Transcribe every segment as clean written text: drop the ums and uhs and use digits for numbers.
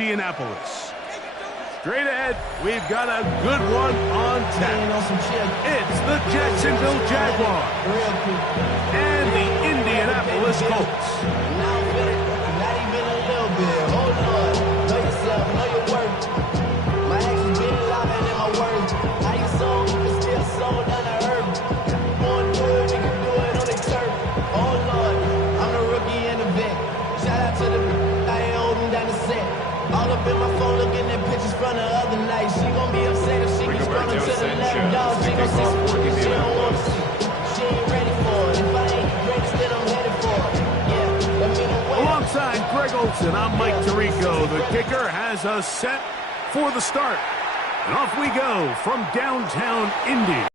Indianapolis. Straight ahead, we've got a good one on tap. It's the Jacksonville Jaguars and the Indianapolis Colts. Not even a little bit. Hold on. Know yourself, know your worth. My actions been louder than my words. How you sold, you can still sold down the earth. One good, you can do it on the turf. Oh Lord, I'm the rookie and the vet. Shout out to the I ain't holding down the set. All up in my phone looking at pictures from the other night. She gon' be upset if she can scroll to the left. Dog, she gon' see some shit she don't want to see. She ain't ready for it. If I ain't the greatest, then I'm headed for it. Yeah, let me know when. Alongside Greg Olson, I'm Mike Tirico. The kicker has us set for the start. And off we go from downtown Indy.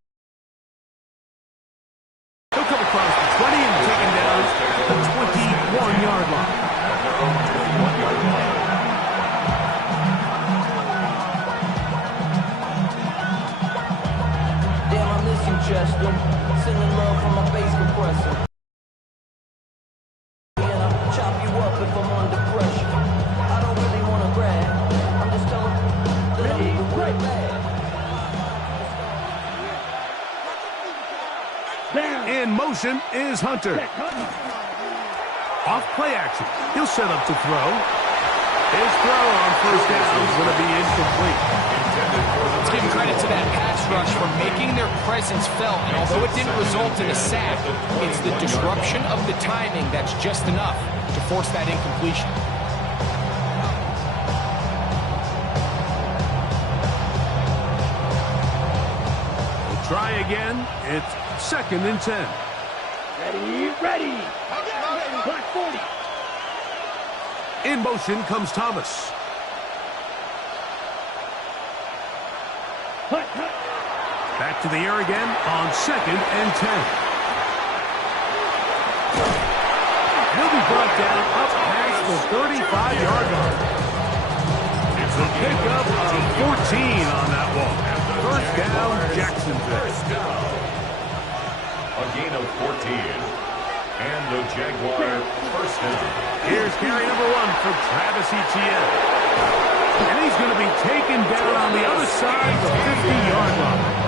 He'll come across the 20 and taken down at the 21-yard line. Damn, I miss you, Chester. Sending love from my bass compressor. And I'll chop you up if I'm under pressure. I don't really want to brag. I'm just telling the word bad. In motion is Hunter. Off play action. He'll set up to throw. His throw on first down is going to be incomplete. Let's give credit to that pass rush for making their presence felt. And although it didn't result in a sack, it's the disruption of the timing that's just enough to force that incompletion. We'll try again. It's 2nd and 10. Ready. Clock 40. In motion comes Thomas. Back to the air again on 2nd and 10. He'll be brought down up past the 35-yard line. It's a pickup of 14 on that one. First down, Jacksonville. A gain of 14. And the Jaguar first down. Here's carry number 1 for Travis Etienne. And he's going to be taken down on the other side of the 50-yard line.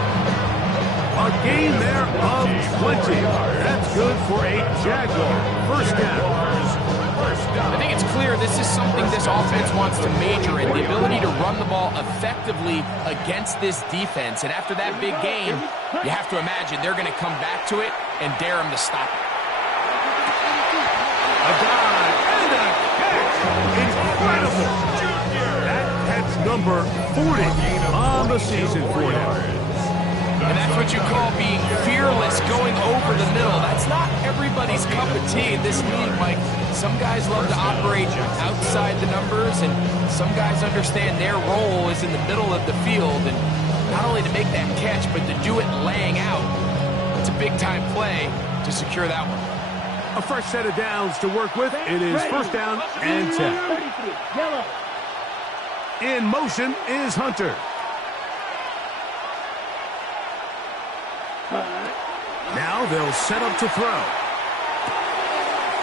A gain there of 20. That's good for a Jaguar. First down. I think it's clear this is something this offense wants to major in, the ability to run the ball effectively against this defense. And after that big game, you have to imagine they're going to come back to it and dare them to stop it. A dive and a catch. Incredible. That catch number 40 on the season for him. And that's what you call being fearless, going over the middle. That's not everybody's cup of tea in this league, Mike. Some guys love to operate outside the numbers, and some guys understand their role is in the middle of the field. And not only to make that catch, but to do it laying out. It's a big-time play to secure that one. A fresh set of downs to work with. It is first down and 10. Yellow. In motion is Hunter. Now they'll set up to throw.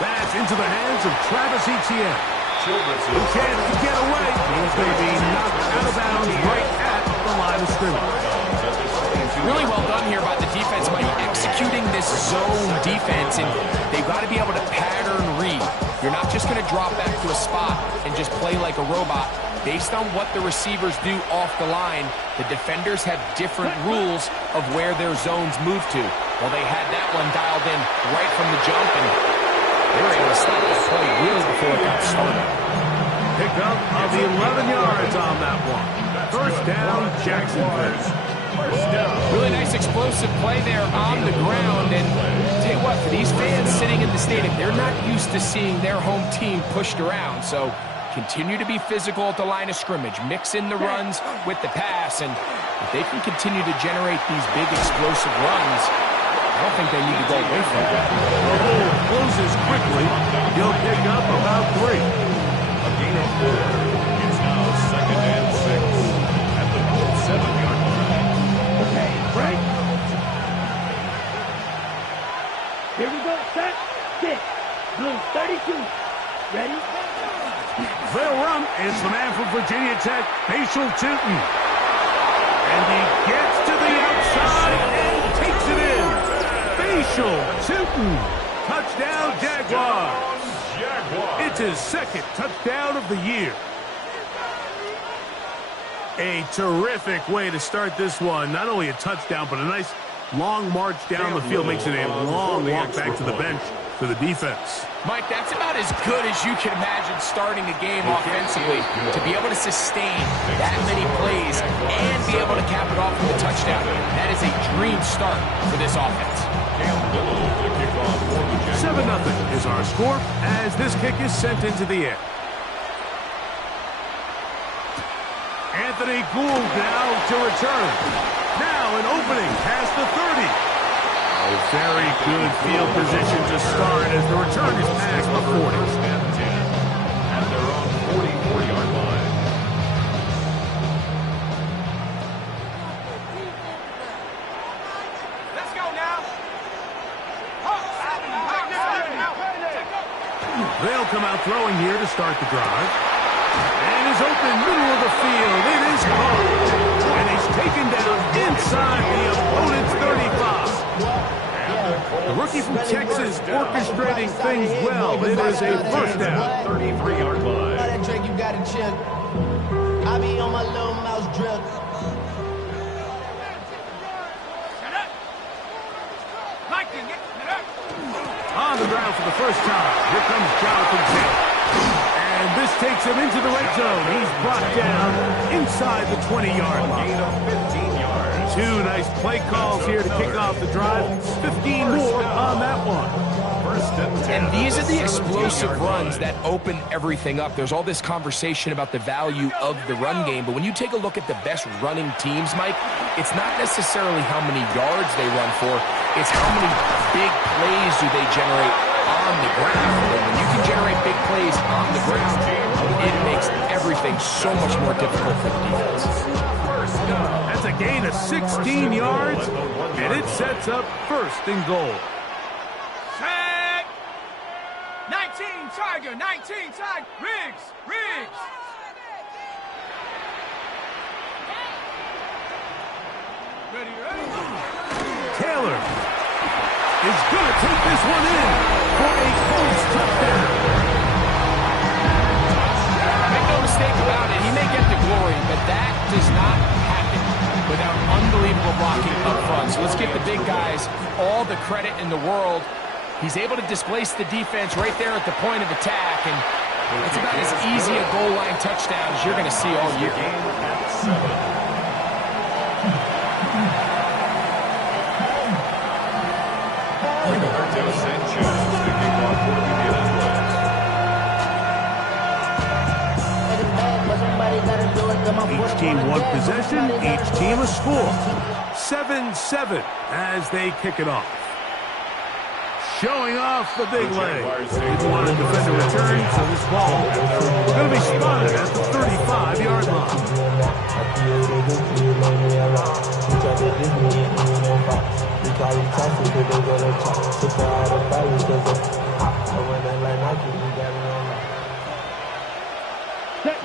That's into the hands of Travis Etienne. Who can't get away. He's going to be knocked out of bounds right at the line of scrimmage. Really well done here by the defense by executing this zone defense, and they've got to be able to pattern read. You're not just going to drop back to a spot and just play like a robot. Based on what the receivers do off the line, the defenders have different rules of where their zones move to. Well, they had that one dialed in right from the jump, and they were able to stop that play really before it got started. Pick up of 11 yards on that one. First down, Jacksonville. Really nice explosive play there on the ground, and tell you what, for these fans sitting in the stadium, they're not used to seeing their home team pushed around, so continue to be physical at the line of scrimmage, mix in the runs with the pass, and if they can continue to generate these big explosive runs, I don't think they need to go away from it. The hole closes quickly. He'll pick up about 3. A gain of 4. It's now 2nd and 6 at the 7-yard line. Okay, right. Here we go. Set. Sit. Blue 32. Ready? They'll run. It's the man from Virginia Tech, Bashal Tutin. And he gets to the outside and takes it in. Bashal Tutin. Touchdown, Jaguars. It's his second touchdown of the year. A terrific way to start this one. Not only a touchdown, but a nice long march down the field. Makes it a long walk back to the bench for the defense. Mike, that's about as good as you can imagine starting a game offensively. To be able to sustain that many plays and be able to cap it off with a touchdown. That is a dream start for this offense. 7-0 is our score as this kick is sent into the air. Anthony Gould now to return. Now an opening past the 30. A very good field position to start as the return is past the 40. At their own 44-yard line. Let's go now. They'll come out throwing here to start the drive. And is open middle of the field. It is caught. And he's taken down inside the opponent's 35. The rookie from Texas orchestrating things well. It is a first down. 33-yard line. That Drake, you got to check. I be on my little mouse drip. On the ground for the first time. Here comes Jonathan Taylor. And this takes him into the red zone. He's brought down inside the 20-yard line. Gain of 15 yards. Two nice play calls here to kick off the drive. 15 more on that one. First and 10. And these are the explosive runs that open everything up. There's all this conversation about the value of the run game, but when you take a look at the best running teams, Mike, it's not necessarily how many yards they run for, it's how many big plays do they generate on the ground. And when you can generate big plays on the ground, it makes everything so much more difficult for the defense. That's a gain of 16 yards, and it sets up first and goal. Set! 19 Tiger, 19 Tiger, Riggs! Ready? Taylor is going to take this one in for a Colts touchdown. Make no mistake about it, he may get the glory, but that does not happen without unbelievable blocking up front. So let's give the big guys all the credit in the world. He's able to displace the defense right there at the point of attack, and it's about as easy a goal line touchdown as you're going to see all year. Roberto Sanchez, the kickoff for Indianapolis. Each team one possession, each team a score. 7-7 as they kick it off. Showing off the big leg. Didn't want to defend a return, so this ball is going to be spotted at the 35-yard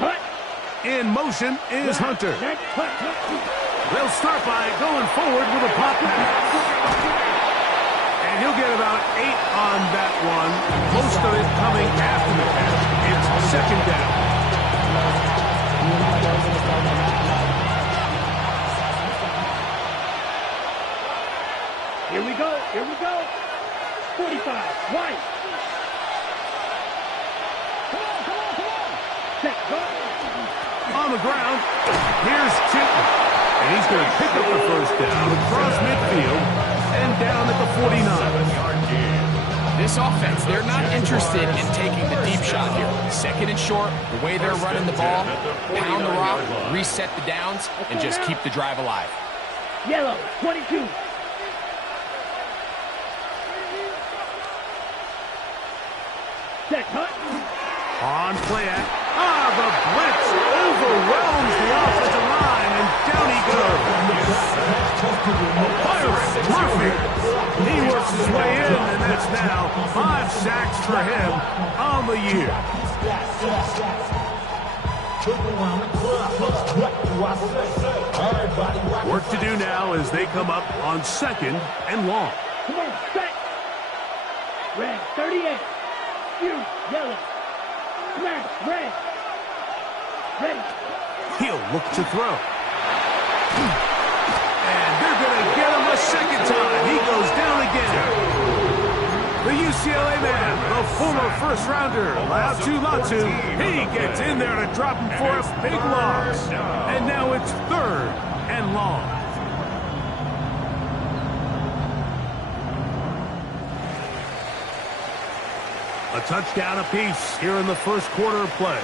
Hut. In motion is Hunter. Next, hut. They'll start by going forward with a pop pass. And he'll get about 8 on that one. Most of it coming after the catch. It's second down. Here we go. 45, White. Come on. Set, go. On the ground, here's Chipman. And he's going to pick up the first down across midfield and down at the 49. This offense, they're not interested in taking the deep shot here. Second and short, the way they're running the ball, pound the rock, reset the downs, and just keep the drive alive. Yellow, 22. Set, hut. On play act. The blitz overwhelms the offensive line, and down he goes. Byron Murphy. He works his way in, and that's now 5 sacks for him on the year. Work to do now as they come up on 2nd and long. Come on, set. Red, 38. You, yellow. Smash, red. Ready. He'll look to throw. And they're going to get him a second time. He goes down again. The UCLA man, the former first-rounder, Latu, he gets in there to drop him for a big loss. And now it's 3rd and long. A touchdown apiece here in the first quarter of play.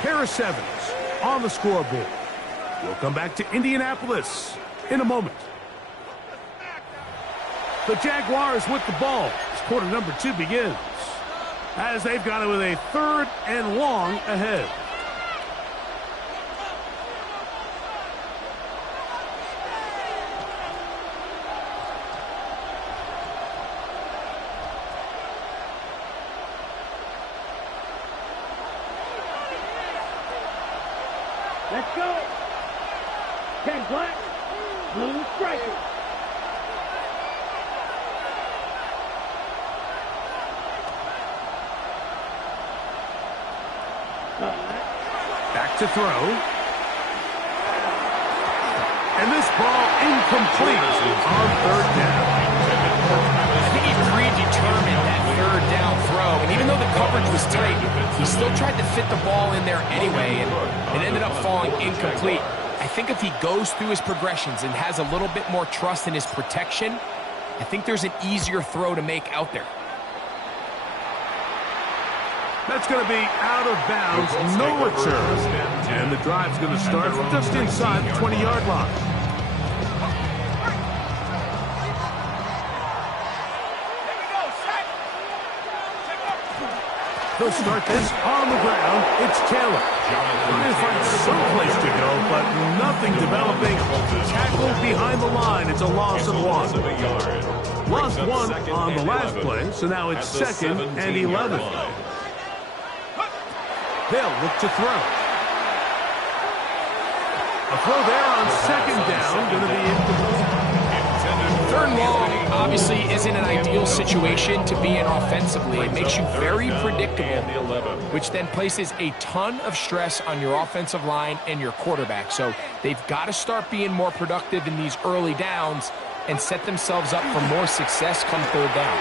Pair of 7s on the scoreboard. We'll come back to Indianapolis in a moment. The Jaguars with the ball as quarter number 2 begins, as they've got it with a 3rd and long ahead. Let's go. 10 black, blue striker. Back to throw. And this ball incomplete on 3rd down. I think he predetermined that 3rd down throw, and even though the coverage was tight, he still tried to fit the ball in there anyway, and it ended up falling incomplete. I think if he goes through his progressions and has a little bit more trust in his protection, I think there's an easier throw to make out there. That's going to be out of bounds, no return. And the drive's going to start just inside the 20-yard line. They'll start this on the ground. It's Taylor. Trying to find someplace to go, but nothing developing. Tackled behind the line. It's a loss of 1. Lost 1 on the last play, so now it's 2nd and 11. They'll look to throw. A throw there on 2nd down, going to be incomplete. 3rd and long obviously isn't an ideal situation to be in offensively. It makes you very predictable, which then places a ton of stress on your offensive line and your quarterback. So they've got to start being more productive in these early downs and set themselves up for more success come 3rd down.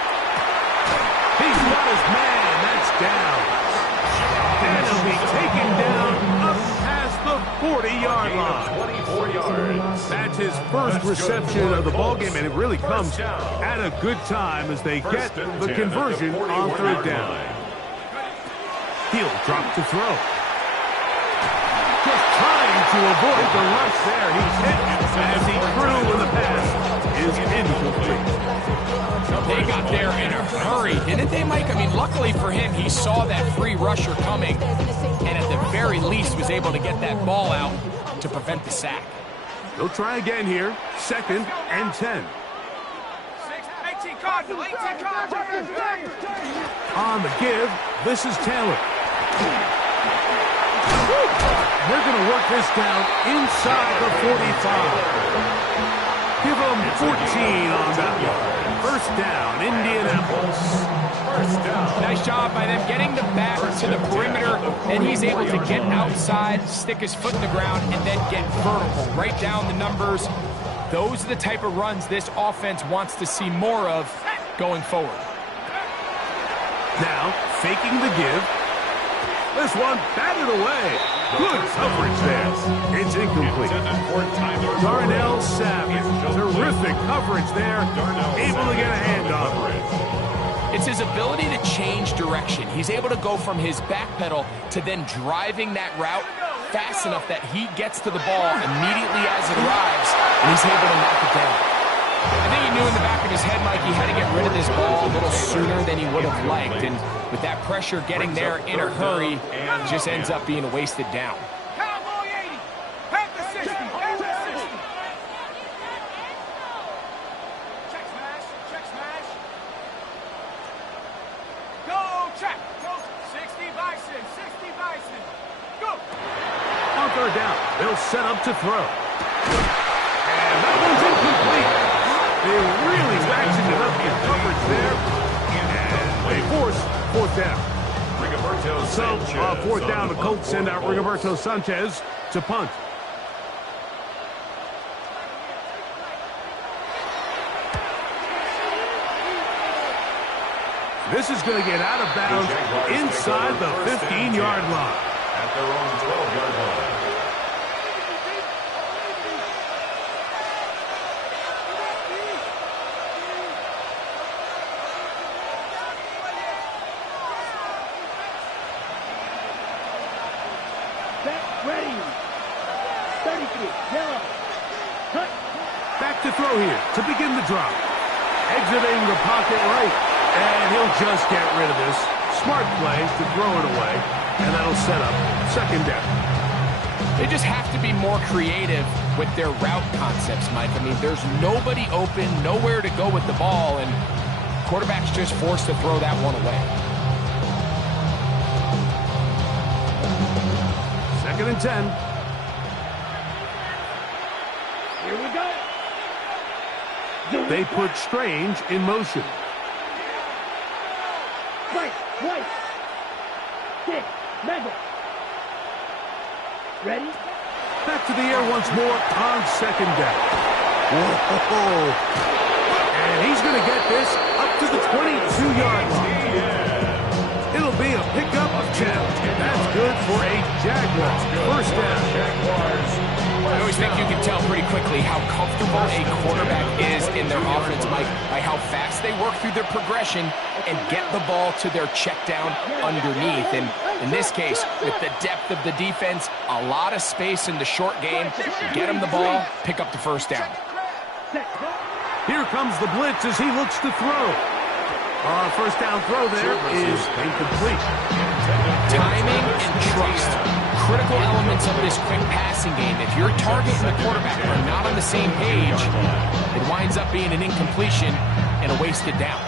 He's got his man. That's down. And he'll be taken down up past the 40-yard line. 24 yards. That's his first reception of the ballgame, and it really comes at a good time as they get the conversion on 3rd down. He'll drop to throw. Just trying to avoid the rush there. He's hit as he threw when the pass is incomplete. They got there in a hurry, didn't they, Mike? I mean, luckily for him, he saw that free rusher coming and at the very least was able to get that ball out to prevent the sack. They'll try again here. 2nd and 10. 18 Cardinal, 18 Cardinal. On the give, this is Taylor. They're going to work this down inside the 45. Give them 14 on that one. 1st down, Indianapolis. 1st down. Nice job by them getting the back to the perimeter, and he's able to get outside, stick his foot in the ground, and then get vertical. Right down the numbers. Those are the type of runs this offense wants to see more of going forward. Now, faking the give. This one batted away. Good coverage there. It's incomplete. Darnell Savage. Terrific coverage there. Able to get a handoff. It's his ability to change direction. He's able to go from his back pedal to then driving that route fast enough that he gets to the ball immediately as it arrives, and he's able to knock it down. I think he knew in the back of his head, Mike, he had to get rid of this ball a little sooner than he would have liked. And with that pressure getting there in a hurry, it just ends up being a wasted down. Cowboy 80. Half the 60. Half the 60. Check smash. Check smash. Go check. Go 60 Bison. 60 Bison. Go. On 3rd third down. They'll set up to throw. And that one's incomplete. They really ratcheted up the coverage there. And they force fourth down. Rigoberto So, Sanchez fourth down, on the the Colts send out punt. Rigoberto Sanchez to punt. This is going to get out of bounds inside the 15-yard line. At their own 12-yard line. Set, ready. 33, yellow. Cut. Back to throw here to begin the drop. Exiting the pocket right. And he'll just get rid of this. Smart play to throw it away. And that'll set up second down. They just have to be more creative with their route concepts, Mike. I mean, there's nobody open, nowhere to go with the ball, and quarterback's just forced to throw that one away. Second and 10. Here we go. They put Strange in motion. White. Stick. Mega. Ready? Back to the air once more on second down. Whoa. And he's going to get this up to the 22-yard line. It'll be a pickup of 10. That's good for a Jaguar. First down. I always think you can tell pretty quickly how comfortable a quarterback is in their offense, Mike, by how fast they work through their progression and get the ball to their check down underneath. And in this case, with the depth of the defense, a lot of space in the short game, get him the ball, pick up the first down. Here comes the blitz as he looks to throw. First down throw there is incomplete. Timing and trust, critical elements of this quick passing game. If your target and the quarterback are not on the same page, it winds up being an incompletion and a wasted down.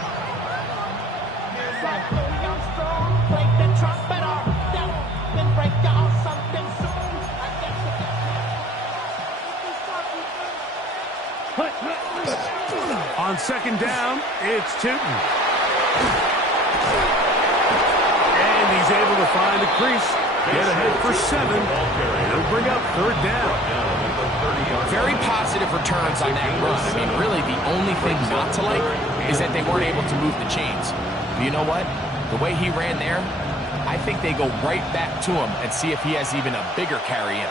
On second down, it's Tootin. And he's able to find a crease. Get ahead for 7. He'll bring up third down. Very positive returns on that run. I mean, really, the only thing not to like is that they weren't able to move the chains. But you know what? The way he ran there, I think they go right back to him and see if he has even a bigger carry in.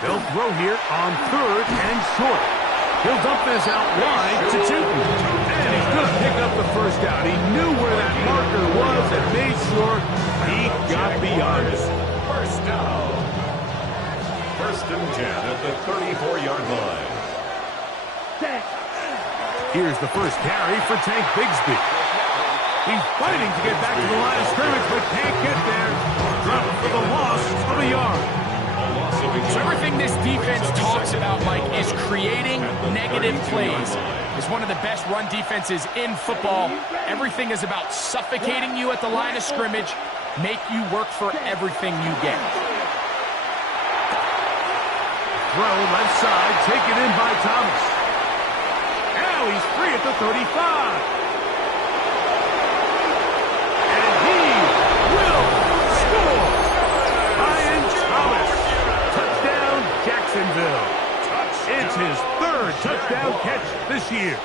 They'll throw here on third and short. He'll dump this out wide to Tootin. And he's going to pick up the first down. He knew where that marker was and made sure he got beyond it. First down. First and 10 at the 34-yard line. Here's the first carry for Tank Bigsby. He's fighting to get back to the line of scrimmage, but can't get there. Drop for the loss of a yard. So everything this defense talks about, Mike, is creating negative plays. It's one of the best run defenses in football. Everything is about suffocating you at the line of scrimmage, make you work for everything you get. Throw left side, taken in by Thomas. Now he's free at the 35. And he will score. Ryan Thomas. Touchdown, Jacksonville. It's his third touchdown catch this year.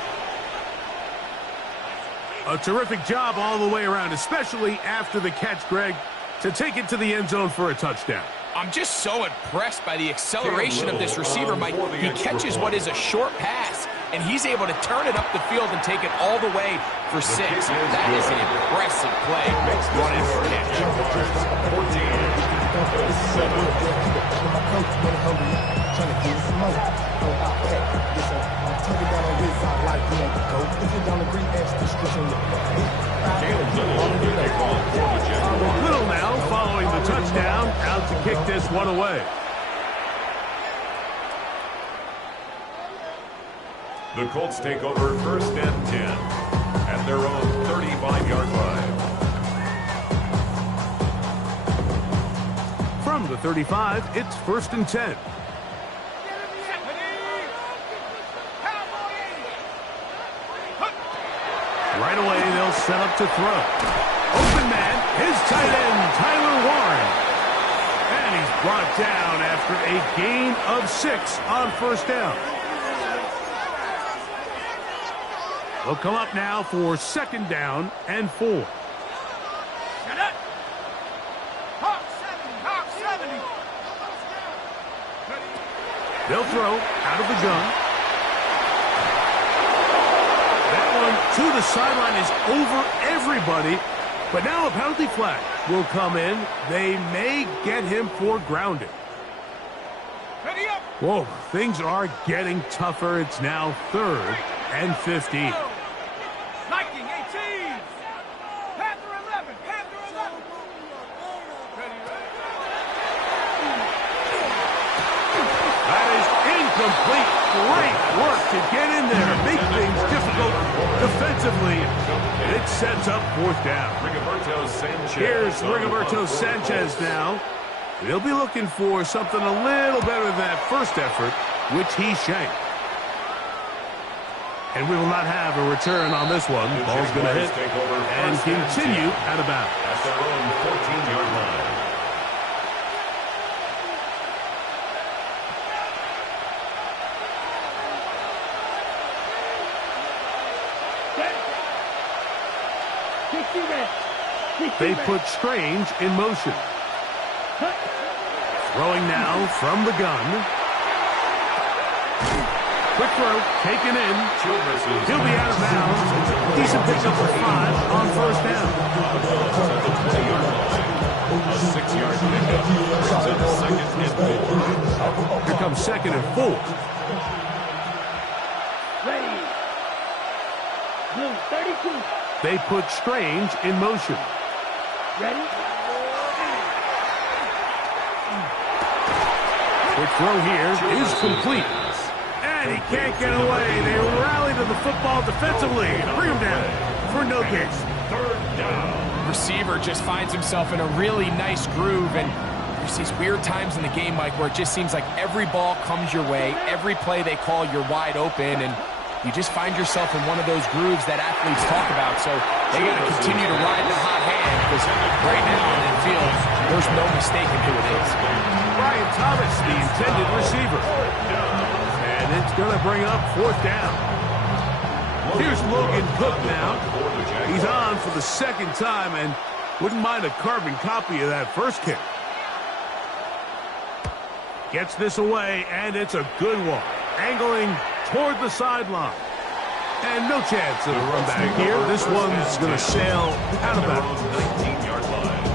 A terrific job all the way around, especially after the catch, Greg, to take it to the end zone for a touchdown. I'm just so impressed by the acceleration of this receiver, Mike. He catches what is a short pass, and he's able to turn it up the field and take it all the way for 6. That is an impressive play running for a Little now following the touchdown, out to kick this one away. The Colts take over first and 10 at their own 35-yard line. From From the 35, it's 1st and 10. Right away, they'll set up to throw. Open man, his tight end, Tyler Warren. And he's brought down after a gain of 6 on 1st down. They'll come up now for 2nd down and 4. Hawk 70. They'll throw out of the gun. That one to the sideline is over everybody. But now a penalty flag will come in. They may get him for grounding. Ready up. Whoa, things are getting tougher. It's now 3rd and 15. Viking 18. Panther 11. That is incomplete. Great work to get in there. Make things difficult defensively. It sets up 4th down. Rigoberto Sanchez. Here's Rigoberto Sanchez now. He'll be looking for something a little better than that first effort, which he shanked. And we will not have a return on this one. Ball's going to hit and continue out of bounds. At their own 14-yard line. They put Strange in motion. Throwing now from the gun. Quick throw, taken in. He'll be out of bounds. Decent pickup for 5 on 1st down. A 6-yard pickup. Brings up 2nd and 4. Here comes 2nd and 4. Ready. Blue 32. They put Strange in motion. Ready? Quick throw here is complete. And he can't get away. They rally to the football defensively. Bring him down for no gain. 3rd down. Receiver just finds himself in a really nice groove, and there's these weird times in the game, Mike, where it just seems like every ball comes your way, every play they call, you're wide open, and you just find yourself in one of those grooves that athletes talk about. So they got to continue to ride the hot hand, because right now in the field, there's no mistaking who it is. Brian Thomas, the intended receiver. And it's going to bring up 4th down. Here's Logan Cook now. He's on for the 2nd time and wouldn't mind a carbon copy of that first kick. Gets this away, and it's a good one. Angling toward the sideline. And no chance of a run back here. This one's going to sail out of bounds. 19-yard line.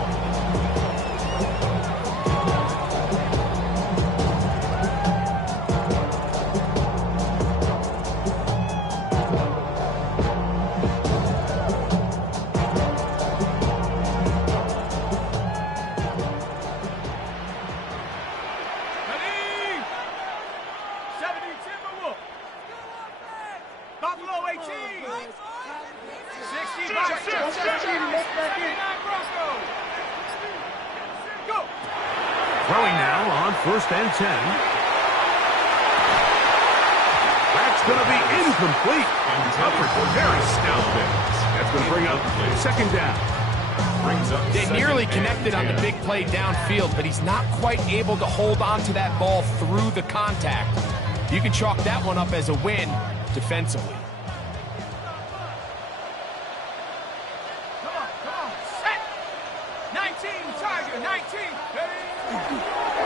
Ready. 70 Timberwolf. Buffalo 18. 60 Vikings. 69 Broncos. Go. Throwing now on 1st and 10. That's going to be incomplete. Very stout bends. That's going to bring up 2nd down. Brings up They 2nd nearly and connected on the 10. big play downfield, but he's not quite able to hold on to that ball through the contact. You can chalk that one up as a win defensively. Come on. Set. 19 Tiger. 19. Ready.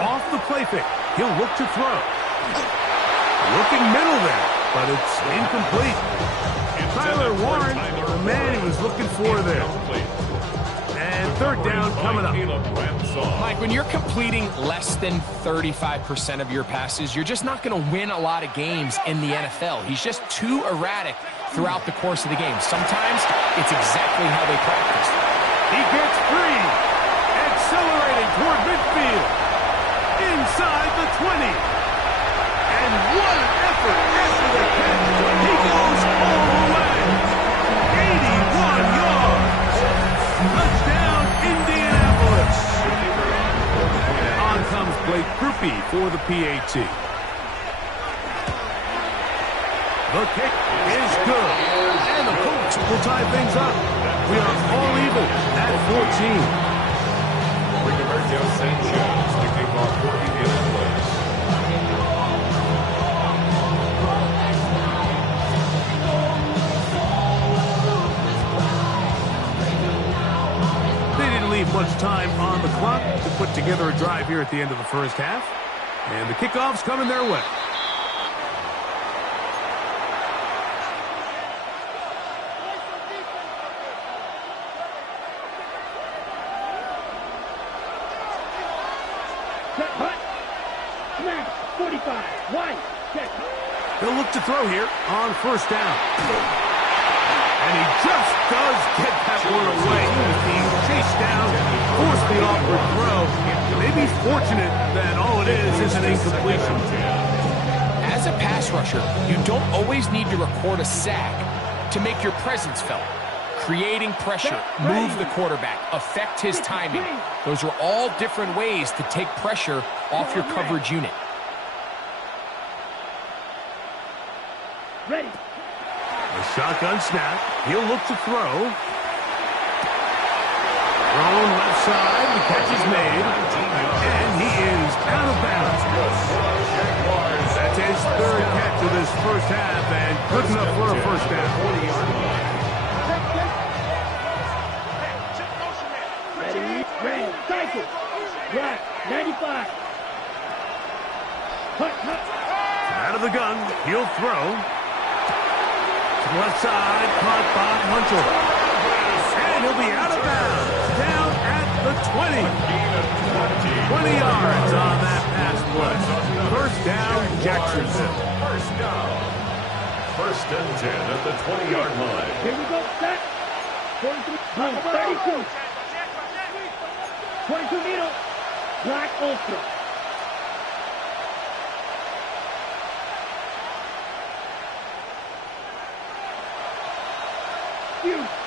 Off the play fake. He'll look to throw. Looking middle there, but it's incomplete. Tyler Warren, the man he was looking for there. And 3rd down coming up. Mike, when you're completing less than 35% of your passes, you're just not going to win a lot of games in the NFL. He's just too erratic throughout the course of the game. Sometimes it's exactly how they practice. He gets free. Accelerating toward midfield. Inside the 20. And what an effort after the catch. He goes all the way. 81 yards. Touchdown, Indianapolis. On Blake Krupe for the PAT. The kick is good. And the Colts will tie things up. We are all even at 14. Rigoberto Sanchez to kick off working in place. They didn't leave much time on the clock to put together a drive here at the end of the first half. And the kickoff's coming their way. Check, hut. Smash. 45. Wide. Check. They'll look to throw here on first down. And he just does get that one away. He was being chased down, forced the awkward throw. Maybe fortunate that all it is an incompletion. As a pass rusher, you don't always need to record a sack to make your presence felt. Creating pressure, move the quarterback, affect his timing. Those are all different ways to take pressure off your coverage unit. Ready. A shotgun snap. He'll look to throw. Thrown left side. The catch is made. And he is out of bounds. That's his third catch of this first half and good enough for a first down. Ready. Ready. Cycle. Right. 95. Hut. Hut. Out of the gun. He'll throw. Left side, caught by Munchel. And he'll be out of bounds, down at the 20. 20 yards on that pass play. First down, Jacksonville. First down. First and 10 at the 20-yard line. Here we go. Set. 42. 32. 22 needle. Black ultra.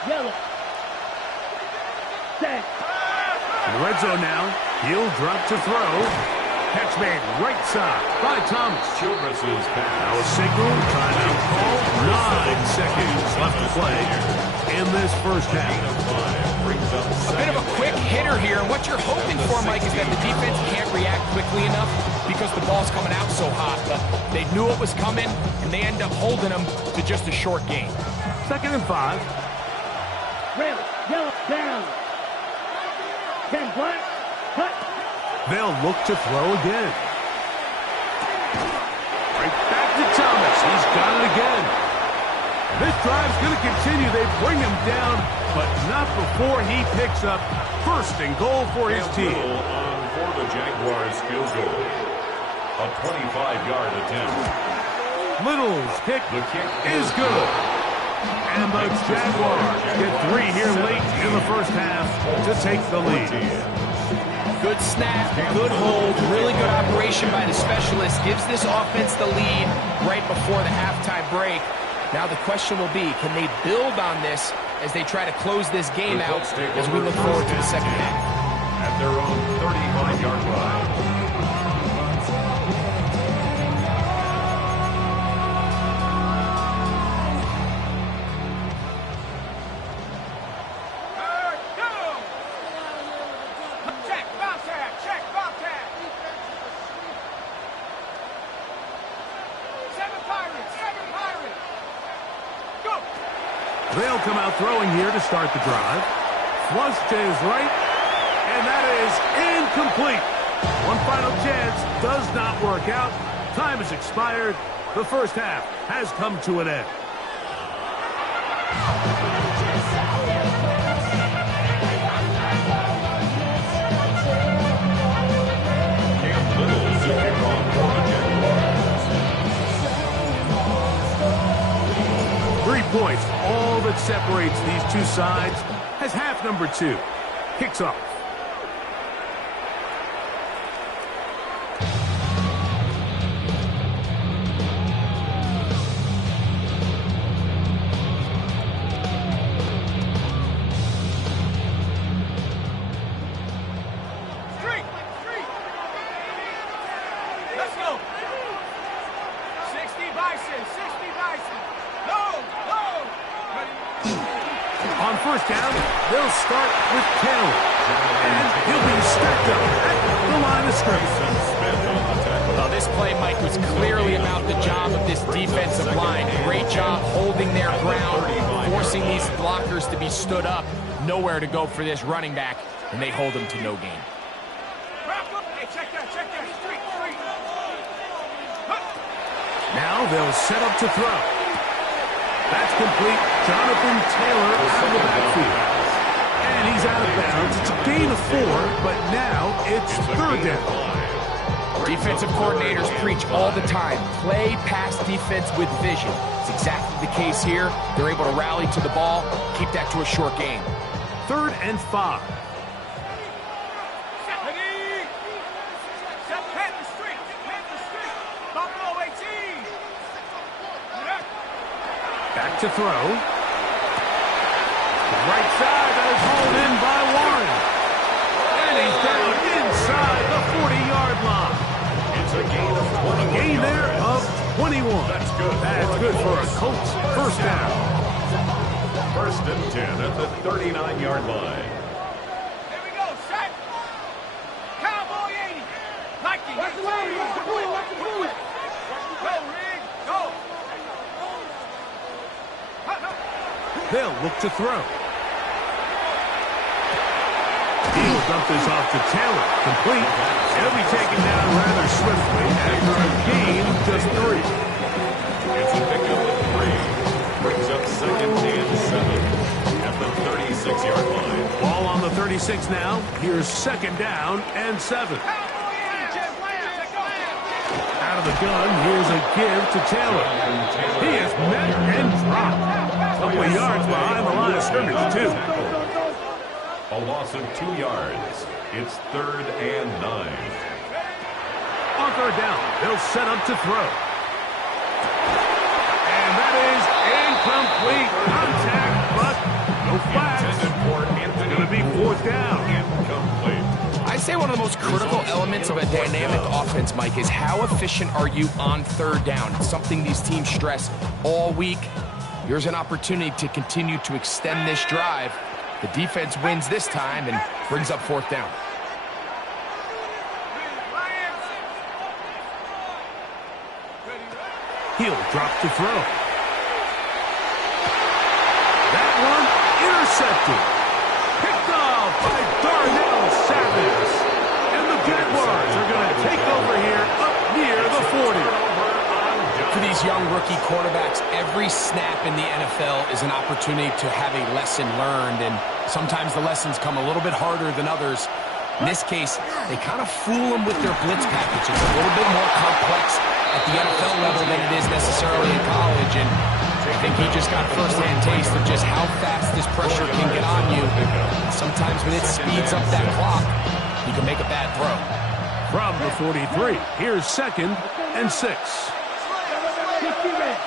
Yellow. Set. In the red zone now. He'll drop to throw. Catch made right side by Thomas. Childress's pass. Now a signal. Timeout call. 9 seconds left to play in this first half. A bit of a quick hitter here. And what you're hoping for, Mike, is that the defense can't react quickly enough because the ball's coming out so hot. But they knew it was coming, and they end up holding them to just a short gain. 2nd and 5. Rail. Yellow. Down. 10 black. Cut. They'll look to throw again. Right back to Thomas. He's got it again. This drive's going to continue. They bring him down, but not before he picks up first and goal for his team. For the Jaguars field goal. A 25-yard attempt. Little's kick The kick is good. And the Jaguars get 3 here late in the first half to take the lead. Good snap, good hold, really good operation by the specialist. Gives this offense the lead right before the halftime break. Now the question will be, can they build on this as they try to close this game out as we look forward to the second half? At their own 35-yard line. They'll come out throwing here to start the drive. Flush to his right, and that is incomplete. One final chance does not work out. Time has expired. The first half has come to an end. Cam Little to kick off for the Jaguars. 3 points, all that separates these two sides, as half number 2 kicks off. Let's go. 60 Bison, 60 Bison. Low, low. On first down, they'll start with Taylor. And he'll be stacked up at the line of scrimmage. Well, this play, Mike, was clearly about the job of this defensive line. Great job holding their ground, forcing these blockers to be stood up. Nowhere to go for this running back, and they hold him to no gain. Hey, check that, street, street. Now they'll set up to throw. That's complete. Jonathan Taylor out of the backfield. And he's out of bounds. It's a gain of 4, but now it's third down. Defensive coordinators preach all the time, play pass defense with vision. It's exactly the case here. They're able to rally to the ball, keep that to a short game. 3rd and 5. Back to throw. Right side, that is hauled in by Warren. And he's down inside the 40-yard line. It's a gain of 20. A gain there of 21. That's good. That's good for a Colts first down. 1st and 10 at the 39-yard line. Here we go, set. Cowboy 80. Nike. Watch the move, watch the move, watch the move. Go, Rig, go. They'll look to throw. He'll dump this off to Taylor. Complete. He'll be taken down rather swiftly after a gain of just 3. It's a pickup of 3. Brings up 2nd and 7 at the 36-yard line. Ball on the 36 now. Here's 2nd down and 7. Out of the gun, here's a give to Taylor. He is met and dropped. A couple of yards behind the line of scrimmage, too. A loss of 2 yards. It's 3rd and 9. On 3rd down, they'll set up to throw. And that is incomplete. Contact, but no flags. It's going to be 4th down. Incomplete. I say one of the most critical elements of a dynamic offense, Mike, is how efficient are you on 3rd down? It's something these teams stress all week. Here's an opportunity to continue to extend this drive. The defense wins this time and brings up 4th down. He'll drop to throw. That one intercepted. Picked off by Darnell Savage. And the Jaguars are going to take over here up near the 40. For these young rookie quarterbacks, every snap in the NFL is an opportunity to have a lesson learned, and sometimes the lessons come a little bit harder than others. In this case, they kind of fool them with their blitz package. It's a little bit more complex at the NFL level than it is necessarily in college, and I think he just got first-hand taste of just how fast this pressure can get on you. Sometimes when it speeds up that clock, you can make a bad throw. From the 43, here's 2nd and 6. 60 red.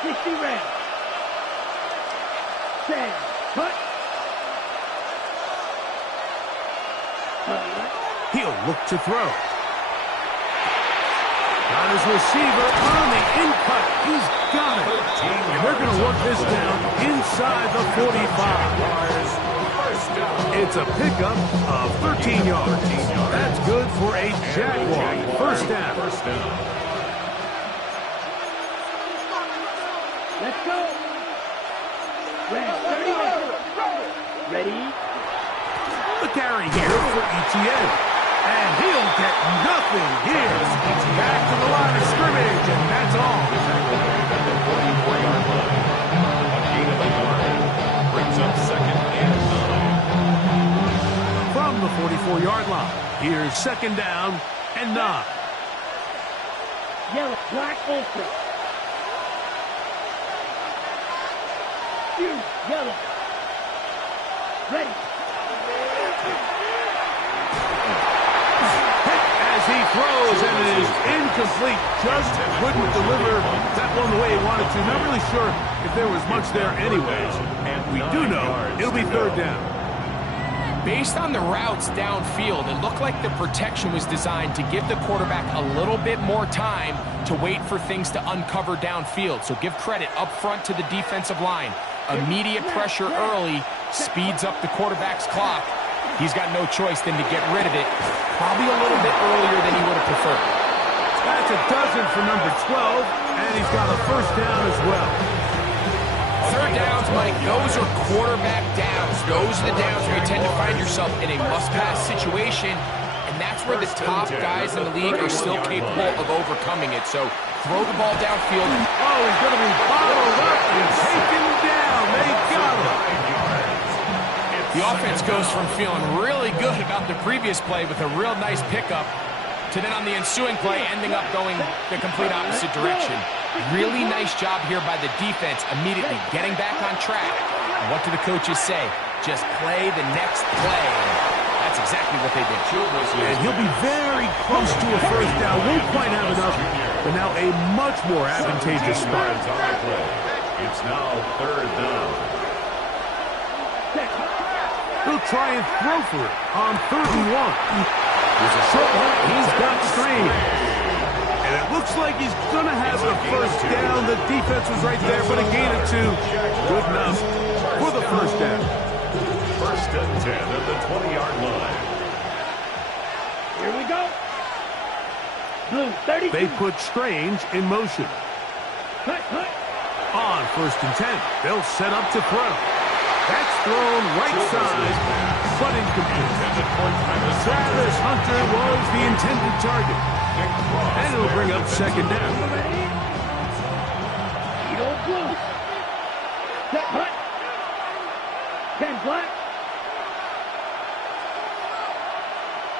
60 red. 10. Cut. He'll look to throw. Got his receiver on the in-cut. He's got it. And they're going to work this down inside the 45. It's a pickup of 13 yards. That's good for a Jaguar first down. Let's go. Red. 30. Ready. The carry here for ETN. And he'll get nothing here. Back to the line of scrimmage, and that's all. Brings up 2nd and 9. From the 44-yard line, here's 2nd down and 9. Yellow. Black ultra. Yellow. Ready. As he throws, and it is incomplete. Just couldn't deliver that one the way he wanted to. Not really sure if there was much there anyways. And we do know it'll be 3rd down. Based on the routes downfield, it looked like the protection was designed to give the quarterback a little bit more time to wait for things to uncover downfield. So give credit up front to the defensive line. Immediate pressure early speeds up the quarterback's clock. He's got no choice than to get rid of it, probably a little bit earlier than he would have preferred. That's a dozen for number 12, and he's got a first down as well. Third downs, Mike, those are quarterback downs. Those are the downs where you tend to find yourself in a must-pass situation, and that's where the top guys in the league are still capable of overcoming it. So throw the ball downfield. Oh, he's going to be bottled up and taken down. They got him. The offense goes from feeling really good about the previous play with a real nice pickup to then on the ensuing play ending up going the complete opposite direction. Really nice job here by the defense, immediately getting back on track. And what do the coaches say? Just play the next play. That's exactly what they did. And he'll be very close to a first down. Won't quite have enough, but now a much more advantageous spot. It's now third down. He'll try and throw for it on 3rd and 1. There's a short one. He's got Strange. And it looks like he's going to have the first down. The defense was right there, but a gain of 2. Good enough for the first down. First and 10 at the 20-yard line. Here we go. Blue, 32. They put Strange in motion. Cut. On 1st and 10, they'll set up to throw. That's thrown right side, but incomplete. Travis Hunter was the intended target. And it'll bring up 2nd down. Eagle blue. Set hut. 10 black.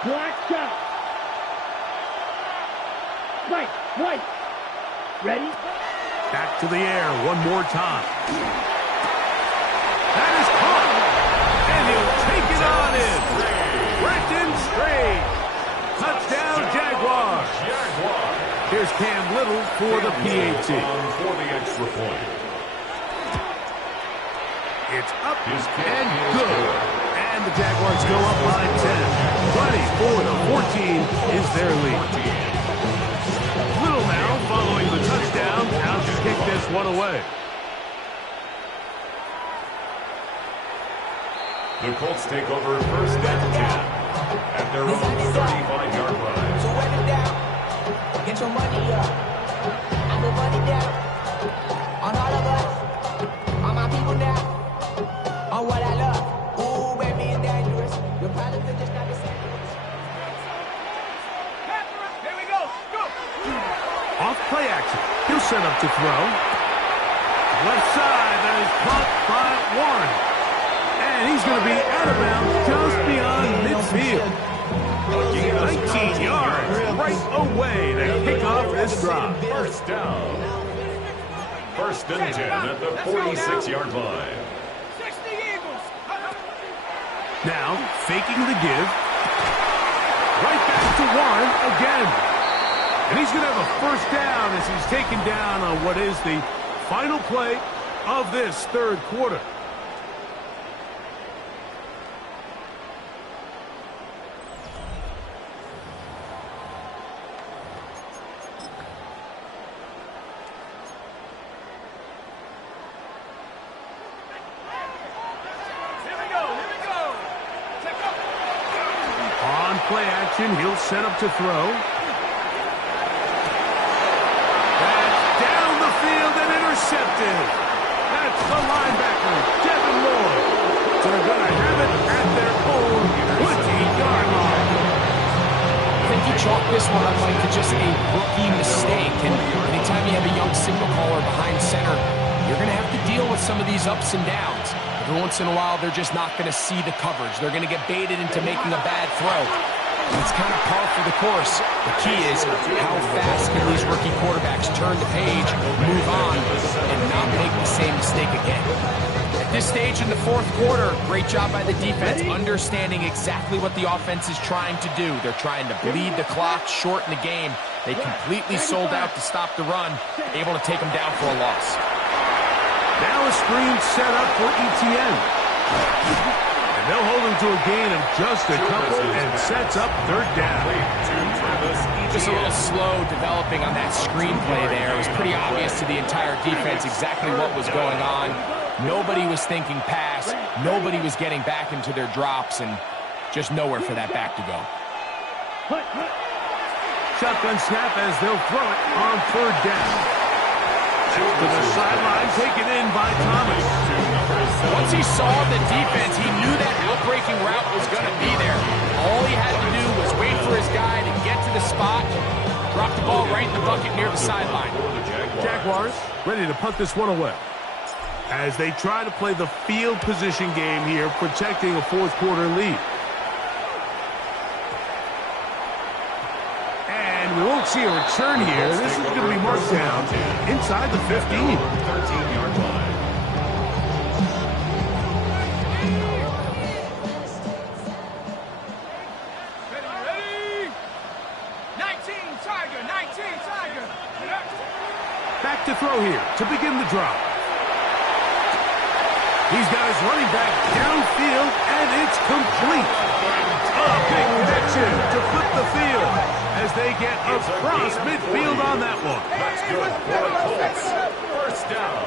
Black shot. White. Ready? Back to the air one more time. That is caught. And he'll take it on in. Brenton Strange. Touchdown, Jaguars. Here's Cam Little for the PAT. For the extra point. It's up and good. And the Jaguars go up by 10. 20-14 is their lead. Little now following the touchdown. Out to kick this one away. The Colts take over 1st and 10 at their own 35-yard line. So run it down. Get your money up. I put money down. On all of us. On my people now. On what I love. Ooh, baby, it's dangerous. Your problems are just not the same. Here we go. Go. Off play action. He'll set up to throw. Left side, that is caught by Warren. And he's going to be out of bounds just beyond midfield. 19 yards right away to kick off this drive. First down. 1st and 10 at the 46-yard line. 60 Eagles. Now, faking the give. Right back to Warren again. And he's going to have a first down as he's taken down on what is the final play of this 3rd quarter. Play action, he'll set up to throw. That's down the field and intercepted. That's the linebacker, Devin Lloyd. So they're going to have it at their own 20-yard line. I think you chalk this one up like to just a rookie mistake. And anytime you have a young signal caller behind center, you're going to have to deal with some of these ups and downs. Every once in a while, they're just not going to see the coverage. They're going to get baited into making a bad throw. It's kind of par for the course. The key is how fast can these rookie quarterbacks turn the page, move on, and not make the same mistake again. At this stage in the 4th quarter, great job by the defense, understanding exactly what the offense is trying to do. They're trying to bleed the clock, shorten the game. They completely sold out to stop the run, able to take them down for a loss. Now a screen set up for ETN. And And they'll hold him to a gain of just a couple and sets up third down. Just a little slow developing on that screenplay there. It was pretty obvious to the entire defense exactly what was going on. Nobody was thinking pass. Nobody was getting back into their drops, and just nowhere for that back to go. Shotgun snap as they'll throw it on third down. To the sideline, taken in by Thomas. Once he saw the defense, he knew that outbreaking route was going to be there. All he had to do was wait for his guy to get to the spot, drop the ball right in the bucket near the sideline. Jaguars ready to punt this one away as they try to play the field position game here, protecting a fourth quarter lead. And we won't see a return here. This is going to be marked down inside the 15. 13-yard line. Ready? 19, Tiger, 19, Tiger. Back to throw here to begin the drop. He's got his running back downfield, and it's complete. A big connection to flip the field as they get across midfield on that one. That's good for the Colts. First down.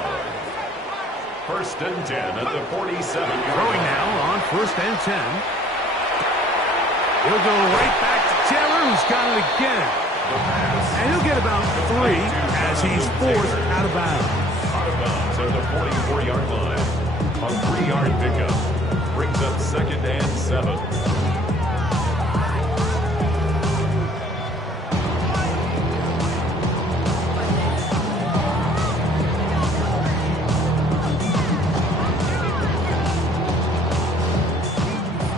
First and 10 at the 47-yard Throwing line. now on first and 10. He'll go right back to Taylor, who's got it again. And he'll get about 3 as he's forced out of bounds. Out of bounds at the 44-yard line. A 3-yard pickup brings up second and 7.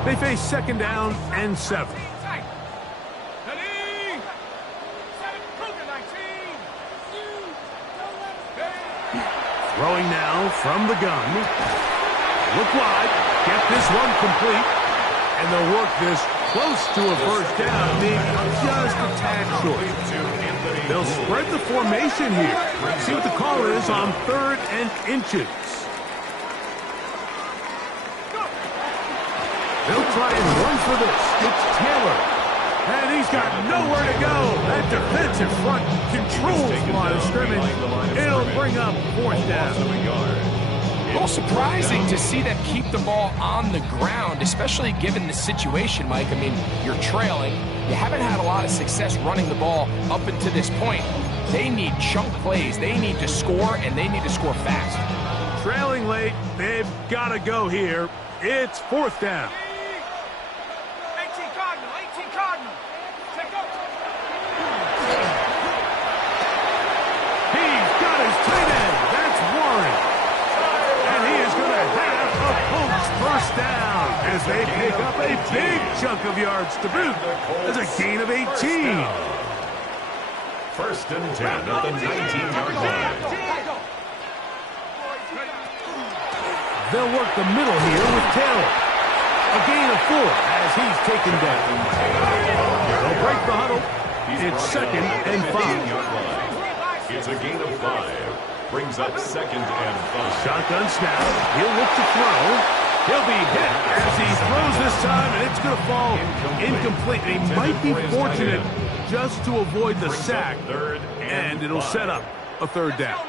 They face second down and 7. Throwing now from the gun. Look wide. Get this one complete. And they'll work this close to a first down, being just a tad short. They'll spread the formation here. See what the call is on third and inches. They'll try and run for this. It's Taylor. And he's got nowhere to go. That defensive front controls the line of scrimmage. It'll bring up fourth down. A little surprising to see them keep the ball on the ground, especially given the situation, Mike. I mean, you're trailing. You haven't had a lot of success running the ball up until this point. They need chunk plays. They need to score, and they need to score fast. Trailing late. They've got to go here. It's fourth down. 18 Cardinal, 18 Cardinal. Take up. He's got his tight end. That's Warren. And he is going to have a Colts first down as they pick up a big chunk of yards to boot. There's a gain of 18. First and 10 at the 19-yard line. They'll work the middle here with Taylor. A gain of 4 as he's taken down. They'll break the huddle. It's second and 5. It's a gain of 5. Brings up second and 5. Shotgun snap. He'll look to throw. He'll be hit as he throws this time, and it's going to fall incomplete. He might be fortunate just to avoid the sack, and it'll set up a third down.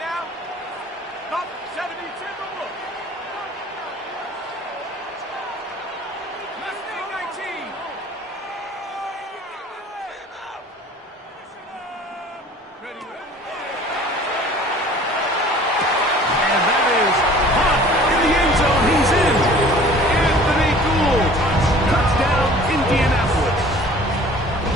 Up 72. Mustang 19. Ready. And that is caught in the end zone. He's in. Anthony Gould. Touchdown, Indianapolis.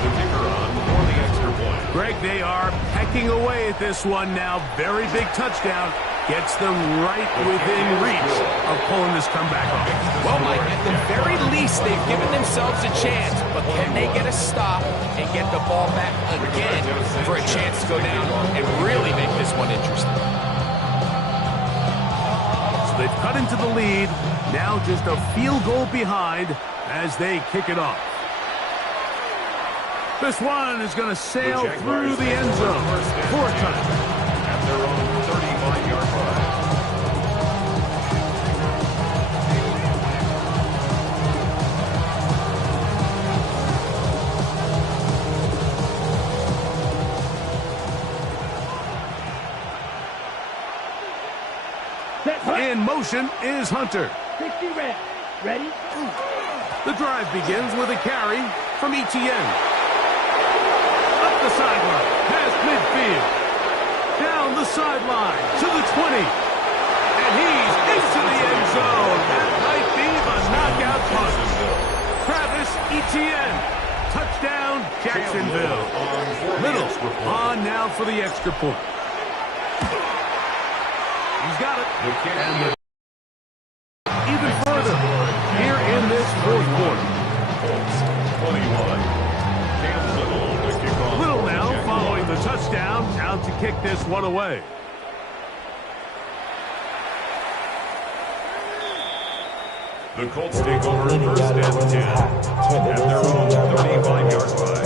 The kicker on for the extra point. Greg, they are pecking away at this one now. Very big touchdown. Gets them right within reach of pulling this comeback off. Well, Mike, at the very least, they've given themselves a chance, but can they get a stop and get the ball back again for a chance to go down and really make this one interesting? So they've cut into the lead. Now just a field goal behind as they kick it off. This one is going to sail through the end zone for a touchdown. At their own 35-yard line. In motion is Hunter. 60 red. Ready? The drive begins with a carry from Etienne. Up the sideline, past midfield. Down the sideline to the 20. And he's into the end zone. That might be a knockout punt. Travis Etienne. Touchdown, Jacksonville. Little on now for the extra point. He's got it. And even further here in this fourth quarter. 21. Cam Little to kick off. Little now following the touchdown, out to kick this one away. The Colts take over first and 10 at their own 35-yard line.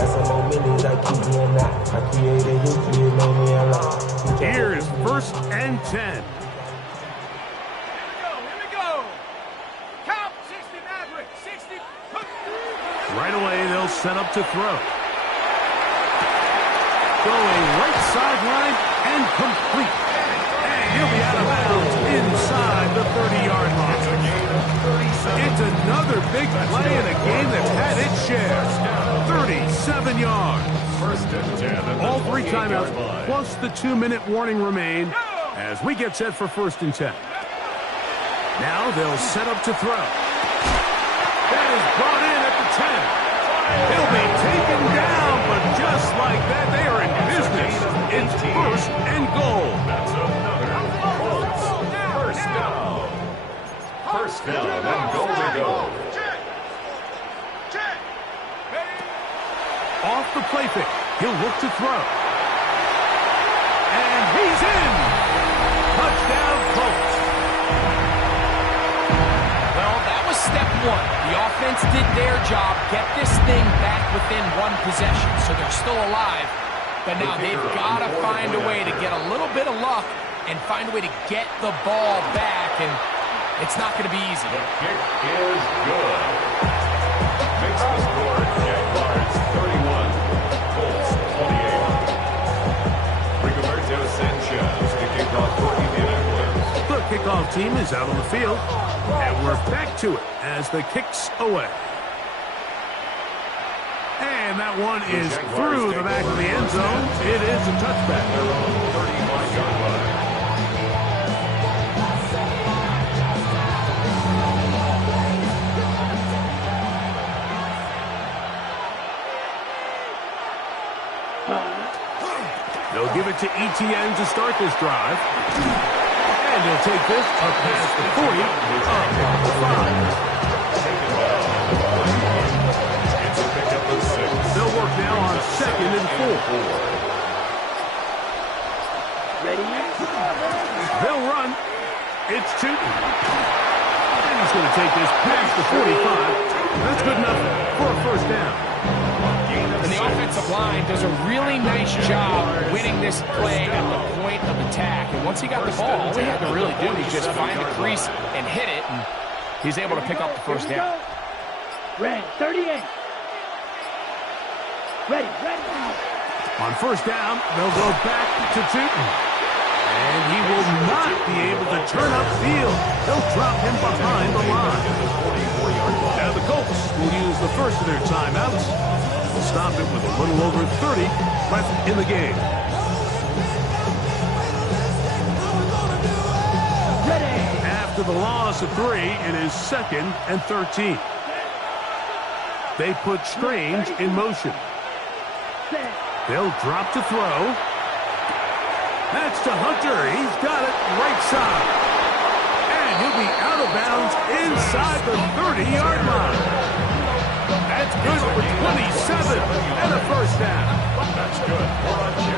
Here is first and 10. Here we go. Count 60 Maverick. 60. Right away, they'll set up to throw. Going right sideline and complete. And he'll be out of bounds inside the 30-yard line. It's another big play in a game that's had its share. 37 yards. First and 10. All three timeouts plus the 2-minute warning remain as we get set for first and 10. Now they'll set up to throw. That is brought in at the 10. He'll be taken down, but just like that, they are in business. It's first and goal. That's another Colts first down. First down and goal to go. Check. Ready? Off the play fake, he'll look to throw. And he's in. Touchdown, Colts. Well, that was step one. The offense did their job, get this thing back within one possession, so they're still alive. But now they've got to find a way to get a little bit of luck and find a way to get the ball back, and it's not going to be easy. The kick is good. Makes the score Jaguars 31, Colts 28. Rigoberto Sanchez to kick off for Indianapolis. The kickoff team is out on the field, and we're back to it as the kick's away. And that one is through the back of the end zone. It is a touchback. Their own 35-yard line. They'll give it to Etienne to start this drive. And he'll take this up past the 40, up the 5. It's a pickup of 6. They'll work now on second and 4. Ready? They'll run. It's Tootin. And he's going to take this past the 45. That's good enough for a first down. And the offensive line does a really nice job winning this play at the point of attack. And once he got the ball, all he had to really do was just find the crease and hit it, and he's able to pick up the first down. Red, 38. Ready. On first down, they'll go back to Tootin. And he will not be able to turn upfield. They'll drop him behind the line. Now the Colts will use the first of their timeouts. They'll stop it with a little over 30 left in the game. Ready. After the loss of 3, it is second and 13. They put Strange in motion. Set. They'll drop to throw. That's to Hunter. He's got it right side. And he'll be out of bounds inside the 30-yard line. That's good for 27 and a first down. That's good.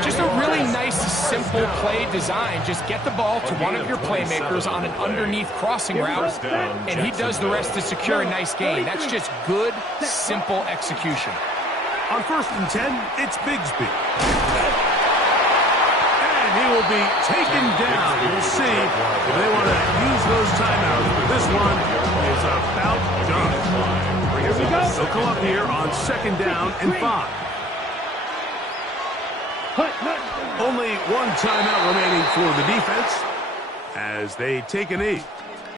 Just a really nice, simple play design. Just get the ball to one of your playmakers on an underneath crossing route, and he does the rest to secure a nice gain. That's just good, simple execution. On first and 10, it's Bigsby. And he will be taken down. We'll see if they want to use those timeouts. But this one is about done. Here we go. They'll come up here on second down and 5. Hut. Only one timeout remaining for the defense. as they take a knee.